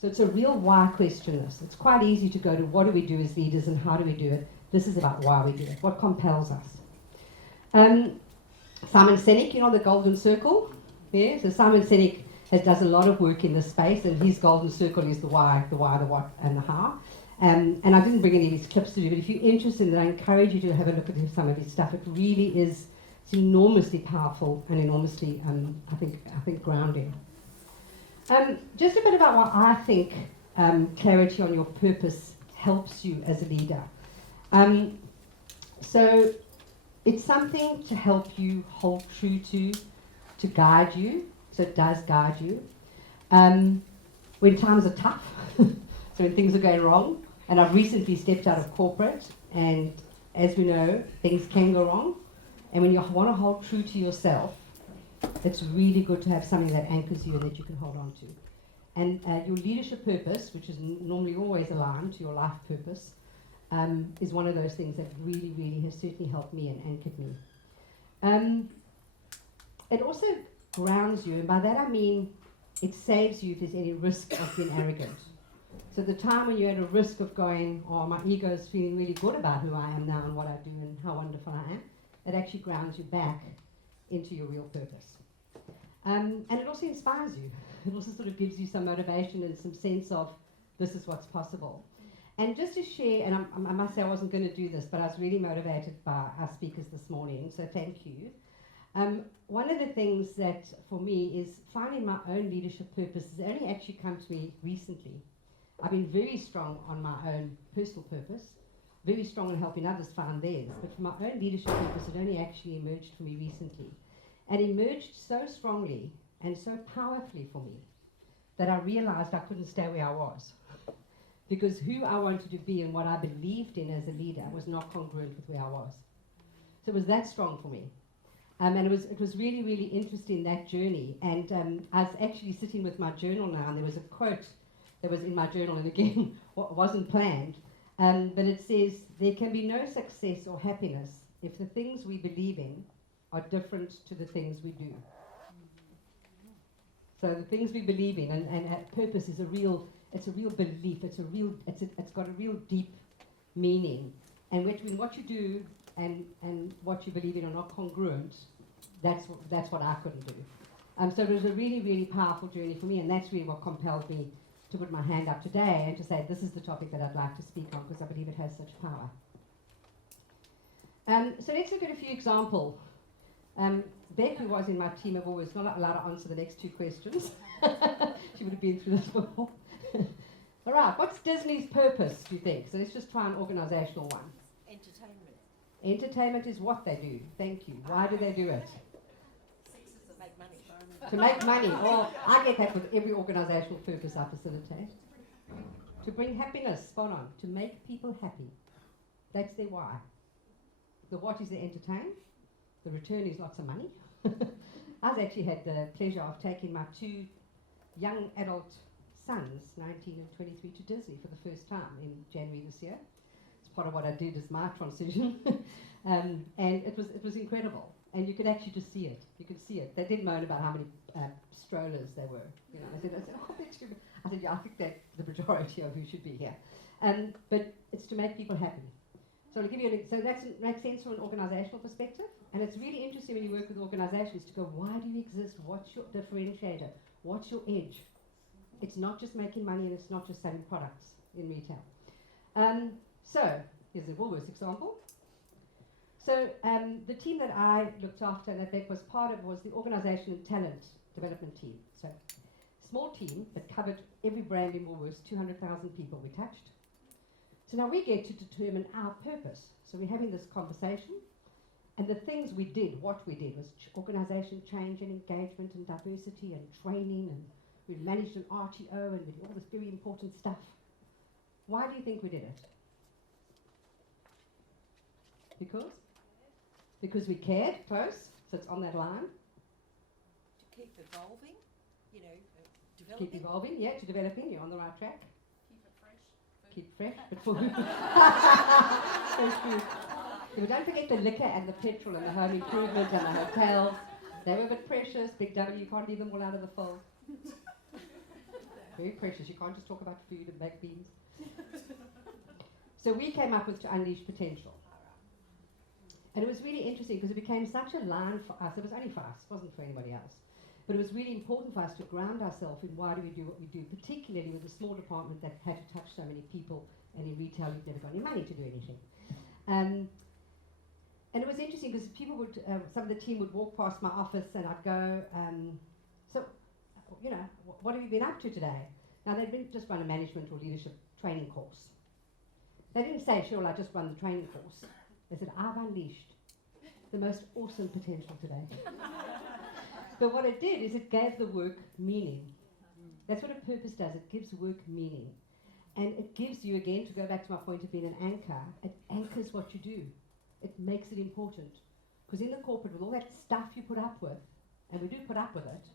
So it's a real why question this. It's quite easy to go to what do we do as leaders and how do we do it. This is about why we do it, what compels us. Simon Sinek, you know the golden circle? Yeah, so Simon Sinek does a lot of work in this space, and his golden circle is the why, the what, and the how. And I didn't bring any of his clips to you, but if you're interested in it, I encourage you to have a look at some of his stuff. It really is, it's enormously powerful and enormously, I think grounding. Just a bit about what I think clarity on your purpose helps you as a leader. So it's something to help you hold true to guide you. So it does guide you. When times are tough, so when things are going wrong, and I've recently stepped out of corporate, and as we know, things can go wrong. And when you want to hold true to yourself, it's really good to have something that anchors you and that you can hold on to. And your leadership purpose, which is normally always aligned to your life purpose, is one of those things that really, really has certainly helped me and anchored me. It also grounds you, and by that I mean it saves you if there's any risk of being arrogant. So the time when you're at a risk of going, oh, my ego is feeling really good about who I am now and what I do and how wonderful I am, it actually grounds you back into your real purpose. And it also inspires you. It also sort of gives you some motivation and some sense of this is what's possible. And just to share, and I must say I wasn't going to do this, but I was really motivated by our speakers this morning, so thank you. One of the things that for me is finding my own leadership purpose has only actually come to me recently. I've been very strong on my own personal purpose, very strong in helping others find theirs, but for my own leadership purpose it only actually emerged for me recently. And emerged so strongly and so powerfully for me that I realized I couldn't stay where I was. Because who I wanted to be and what I believed in as a leader was not congruent with where I was. So it was that strong for me. And it was really, really interesting, that journey. And I was actually sitting with my journal now, and there was a quote that was in my journal, and again, wasn't planned. But it says, there can be no success or happiness if the things we believe in are different to the things we do. So the things we believe in, and purpose is a real belief, it's got a real deep meaning. And when what you do and what you believe in are not congruent, that's what I couldn't do. So it was a really, really powerful journey for me, and that's really what compelled me to put my hand up today and to say this is the topic that I'd like to speak on because I believe it has such power. So let's look at a few examples. Beck, who was in my team of always not allowed to answer the next two questions. She would have been through this before. All right, what's Disney's purpose, do you think? So let's just try an organizational one. Entertainment. Entertainment is what they do. Thank you. Why do they do it? To make money. To make money. Oh, I get that with every organizational purpose I facilitate. To bring happiness, spot on. To make people happy. That's their why. The what is the entertain? The return is lots of money. I've actually had the pleasure of taking my two young adult sons, 19 and 23, to Disney for the first time in January this year. It's part of what I did as my transition. And it was incredible. And you could actually just see it. You could see it. They did moan about how many strollers there were. You know, I said, oh, I said, yeah, I think that's the majority of who should be here. But it's to make people happy. So I'll give you so that makes sense from an organizational perspective. And it's really interesting when you work with organizations to go, why do you exist? What's your differentiator? What's your edge? It's not just making money, and it's not just selling products in retail. So here's a Woolworths example. So the team that I looked after and that Beck was part of was the organization and talent development team. So small team that covered every brand in Woolworths, 200,000 people we touched. So now we get to determine our purpose. So we're having this conversation, and the things we did, what we did was organization change and engagement and diversity and training, and we managed an RTO and we did all this very important stuff. Why do you think we did it? Because we cared, close, so it's on that line. To keep evolving, developing. Keep evolving, yeah, to developing, you're on the right track. Keep fresh, but for who? So true. Yeah, but don't forget the liquor and the petrol and the home improvement and the hotels. They were a bit precious. Big W, you can't leave them all out of the fold. Very precious. You can't just talk about food and baked beans. So we came up with to unleash potential. And it was really interesting because it became such a line for us. It was only for us, it wasn't for anybody else. But it was really important for us to ground ourselves in why do we do what we do, particularly with a small department that had to touch so many people, and in retail you've never got any money to do anything. And it was interesting because people would, some of the team would walk past my office and I'd go, so, you know, what have you been up to today? Now they'd been just run a management or leadership training course. They didn't say, Cheryl, I just run the training course. They said, I've unleashed the most awesome potential today. But what it did is it gave the work meaning. That's what a purpose does. It gives work meaning. And it gives you, again, to go back to my point of being an anchor, it anchors what you do. It makes it important. Because in the corporate, with all that stuff you put up with, and we do put up with it,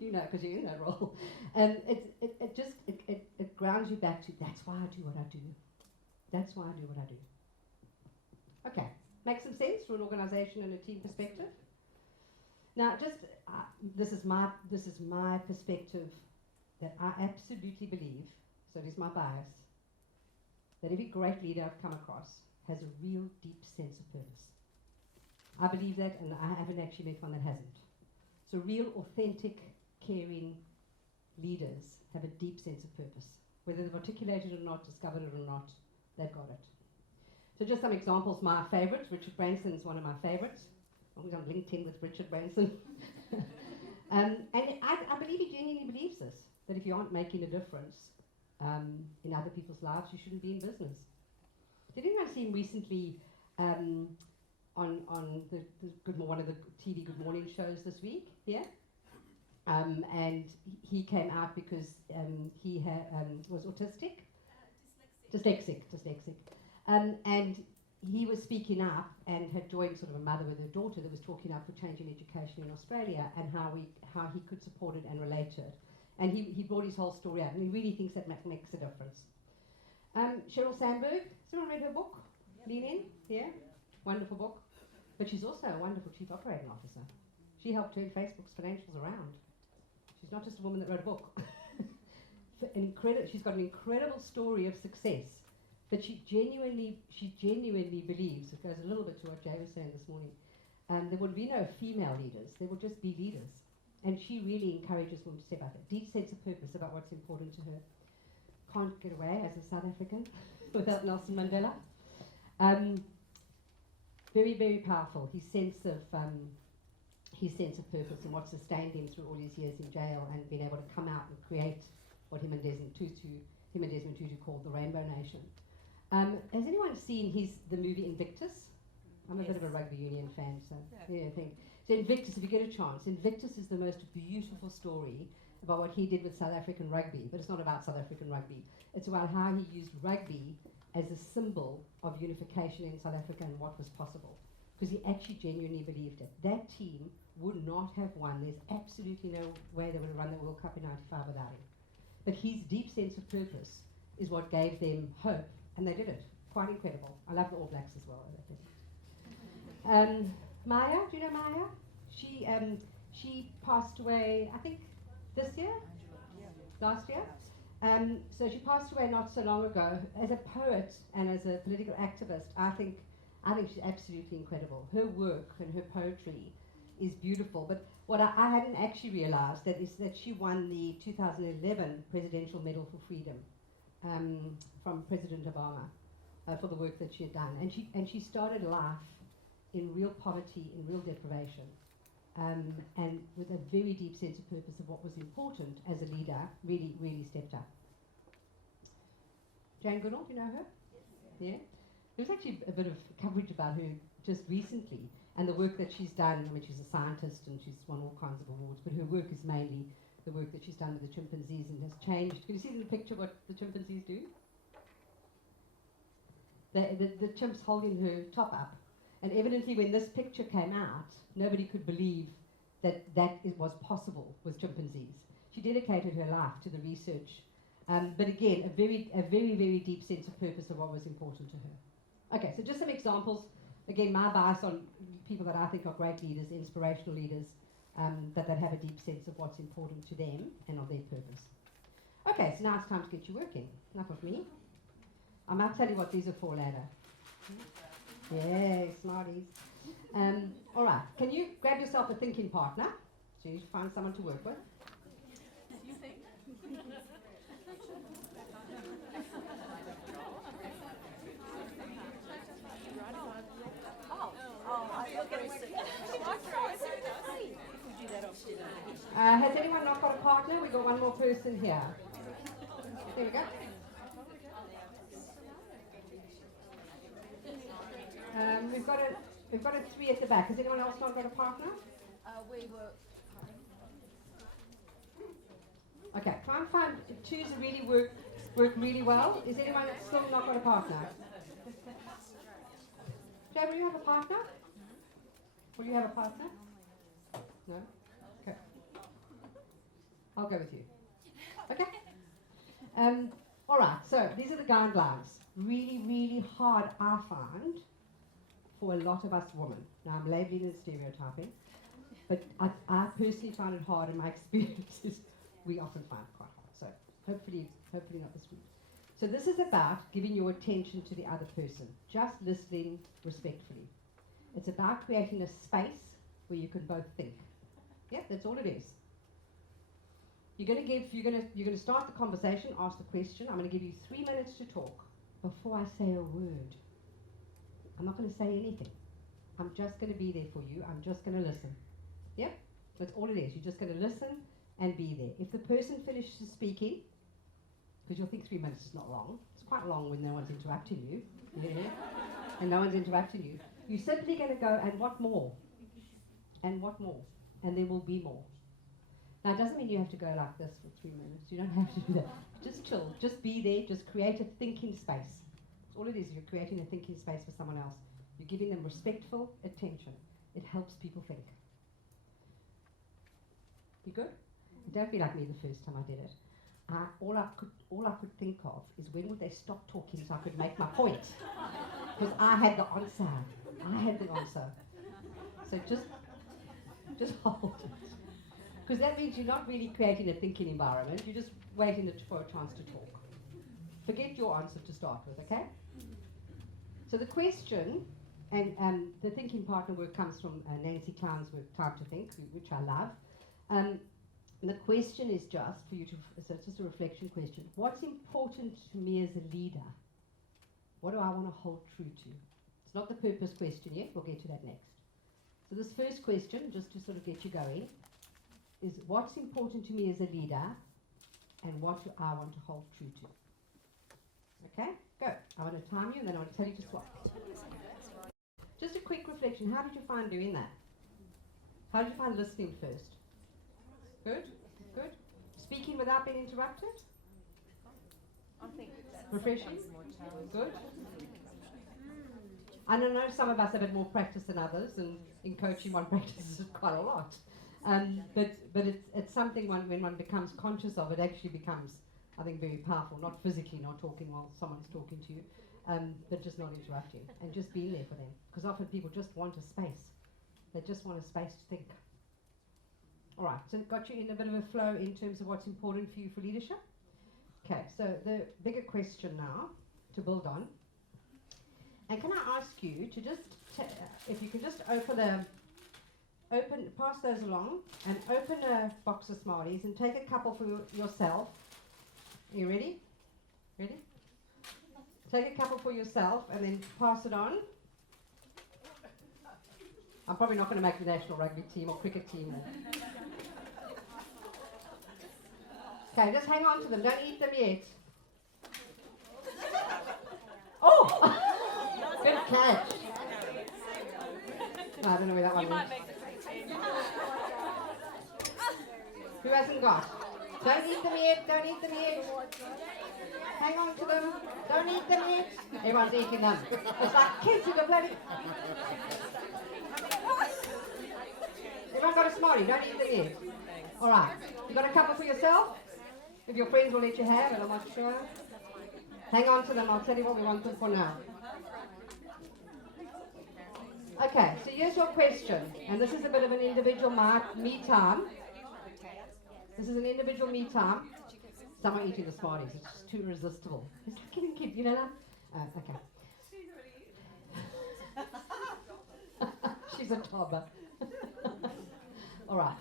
you know, because you're in that role, it grounds you back to, that's why I do what I do. That's why I do what I do. Okay, makes some sense from an organisation and a team perspective. Now, this is my perspective that I absolutely believe, so it is my bias, that every great leader I've come across has a real deep sense of purpose. I believe that, and I haven't actually met one that hasn't. So real, authentic, caring leaders have a deep sense of purpose. Whether they've articulated it or not, discovered it or not, they've got it. So just some examples, my favourites. Richard Branson's one of my favourites. I was on LinkedIn with Richard Branson. And I believe he genuinely believes this, that if you aren't making a difference in other people's lives, you shouldn't be in business. Did anyone see him recently on one of the TV Good Morning shows this week? Yeah? And he came out because he was autistic? Dyslexic. And he was speaking up and had joined sort of a mother with her daughter that was talking up for changing education in Australia and how he could support it and relate to it. And he brought his whole story out, and he really thinks that makes a difference. Sheryl Sandberg, has anyone read her book? Yep. Lean In? Yeah? Wonderful book. But she's also a wonderful chief operating officer. She helped turn Facebook's financials around. She's not just a woman that wrote a book. She's got an incredible story of success. But she genuinely believes, it goes a little bit to what Jay was saying this morning, there would be no female leaders, there would just be leaders. And she really encourages women to step out. A deep sense of purpose about what's important to her. Can't get away as a South African without Nelson Mandela. Very, very powerful. His sense of purpose and what sustained him through all his years in jail and being able to come out and create what him and Desmond Tutu called the Rainbow Nation. Has anyone seen the movie Invictus? I'm a bit of a rugby union fan, so yeah, I think. So Invictus, if you get a chance, Invictus is the most beautiful story about what he did with South African rugby, but it's not about South African rugby. It's about how he used rugby as a symbol of unification in South Africa and what was possible. Because he actually genuinely believed it. That team would not have won. There's absolutely no way they would have run the World Cup in '95 without him. But his deep sense of purpose is what gave them hope, and they did it. Quite incredible. I love the All Blacks as well, I think. Maya, do you know Maya? She passed away, I think, this year? Last year? So she passed away not so long ago. As a poet and as a political activist, I think she's absolutely incredible. Her work and her poetry is beautiful. But what I hadn't actually realized is that she won the 2011 Presidential Medal for Freedom from President Obama for the work that she had done. And she started life in real poverty, in real deprivation, and with a very deep sense of purpose of what was important as a leader, really, really stepped up. Jane Goodall, do you know her? Yes. Yeah? There was actually a bit of coverage about her just recently, and the work that she's done. I mean, she's a scientist and she's won all kinds of awards, but her work is mainly the work that she's done with the chimpanzees and has changed. Can you see in the picture what the chimpanzees do? The chimp's holding her top up. And evidently when this picture came out, nobody could believe that it was possible with chimpanzees. She dedicated her life to the research. But again, a very, very deep sense of purpose of what was important to her. Okay, so just some examples. Again, my bias on people that I think are great leaders, inspirational leaders. that they have a deep sense of what's important to them and of their purpose. Okay, so now it's time to get you working. Enough of me. I might tell you what these are for later. Yay, smarties. All right, can you grab yourself a thinking partner? So you find someone to work with. You think? Has anyone not got a partner? We've got one more person here. There we go. We've got a three at the back. Has anyone else not got a partner? We were. Okay, try and find twos that really work really well. Is anyone still not got a partner? Joe, will you have a partner? Will you have a partner? No? Okay. I'll go with you. Okay? All right, so these are the guidelines. Really, really hard, I find, for a lot of us women. Now, I'm labeling and stereotyping, but I personally find it hard in my experiences. We often find it quite hard. So hopefully not this week. So this is about giving your attention to the other person, just listening respectfully. It's about creating a space where you can both think. Yeah, that's all it is. You're going to start the conversation, ask the question. I'm going to give you 3 minutes to talk before I say a word. I'm not going to say anything. I'm just going to be there for you. I'm just going to listen. Yeah, that's all it is. You're just going to listen and be there. If the person finishes speaking, because you'll think 3 minutes is not long. It's quite long when no one's interrupting you. Yeah? And no one's interrupting you. You're simply going to go, and what more? And what more? And there will be more. Now, it doesn't mean you have to go like this for 3 minutes. You don't have to do that. Just chill. Just be there. Just create a thinking space. That's all it is. You're creating a thinking space for someone else. You're giving them respectful attention. It helps people think. You good? Don't be like me the first time I did it. All I could think of is when would they stop talking so I could make my point. Because I had the answer. So just hold it. Because that means you're not really creating a thinking environment, you're just waiting for a chance to talk. Forget your answer to start with, okay? So the question, and the thinking partner work comes from Nancy Clown's work, Time to Think, which I love. And the question is just for you to, so it's just a reflection question. What's important to me as a leader? What do I want to hold true to? It's not the purpose question yet, we'll get to that next. So this first question, just to sort of get you going, is what's important to me as a leader and what do I want to hold true to? Okay, go. I want to time you and then I want to tell you to swap. Just a quick reflection, how did you find doing that? How did you find listening first? Good? Good? Speaking without being interrupted? I think that's Refreshing? Good? I know some of us have had more practice than others, and in coaching one practices quite a lot. But it's something when one becomes conscious of, it actually becomes, I think, very powerful. Not physically, not talking while someone's talking to you, but just not interrupting and just being there for them. Because often people just want a space. They just want a space to think. All right, so got you in a bit of a flow in terms of what's important for you for leadership. Okay, so the bigger question now to build on. And can I ask you to just, if you can just pass those along and open a box of Smarties and take a couple for yourself. Are you ready? Ready? Take a couple for yourself and then pass it on. I'm probably not going to make the national rugby team or cricket team. Okay, just hang on to them. Don't eat them yet. Oh! Good catch. No, I don't know where that one went. Who hasn't got? Don't eat them yet. Don't eat them yet. Hang on to them. Don't eat them yet. Everyone's eating them. It's like kids who are bloody. Everyone got a Smartie? Don't eat them yet. All right. You got a couple for yourself? If your friends will let you have it, I'm not sure. Hang on to them. I'll tell you what we want them for now. Okay, so here's your question, and this is a bit of an individual me time. This is an individual me time. Someone eating the Smarties, it's just too irresistible. It's like a kid, you know that? Okay. She's a tobber. All right.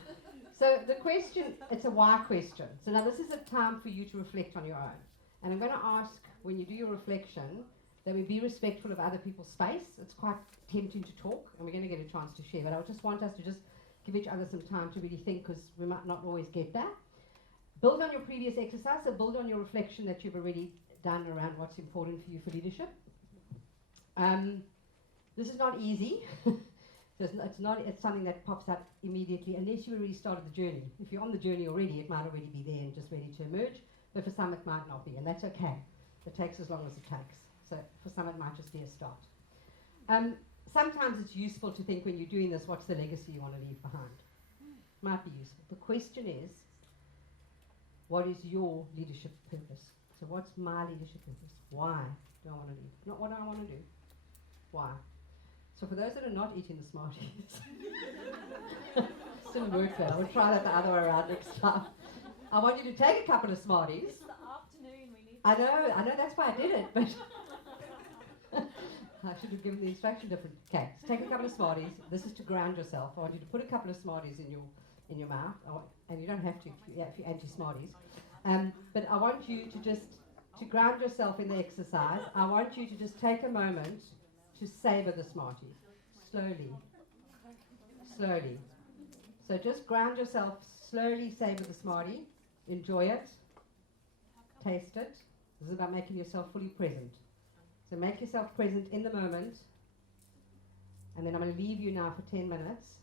So the question, it's a why question. So now this is a time for you to reflect on your own. And I'm going to ask, when you do your reflection, that we be respectful of other people's space. It's quite tempting to talk, and we're going to get a chance to share. But I just want us to just give each other some time to really think, because we might not always get that. Build on your previous exercise, so build on your reflection that you've already done around what's important for you for leadership. This is not easy. It's something that pops up immediately unless you already started the journey. If you're on the journey already, it might already be there and just ready to emerge, but for some it might not be, and that's okay. It takes as long as it takes. So for some it might just be a start. Sometimes it's useful to think when you're doing this, what's the legacy you want to leave behind? Might be useful. The question is, what is your leadership purpose? So what's my leadership purpose? Why do I want to leave? Not what I want to do. Why? So for those that are not eating the Smarties, didn't work well. We'll try that the other way around next time. I want you to take a couple of Smarties. It's the afternoon we need. I know, that's why I did it, but I should have given the instruction different. Okay, so take a couple of Smarties. This is to ground yourself. I want you to put a couple of Smarties in your mouth, and you don't have to if you're anti-Smarties. But I want you to ground yourself in the exercise. I want you to just take a moment to savor the Smartie, slowly. So just ground yourself, slowly savor the Smartie, enjoy it, taste it. This is about making yourself fully present. So make yourself present in the moment, and then I'm going to leave you now for 10 minutes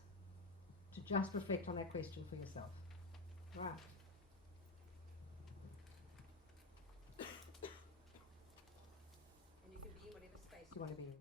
to just reflect on that question for yourself. Right. And you can be in whatever space you want to be in.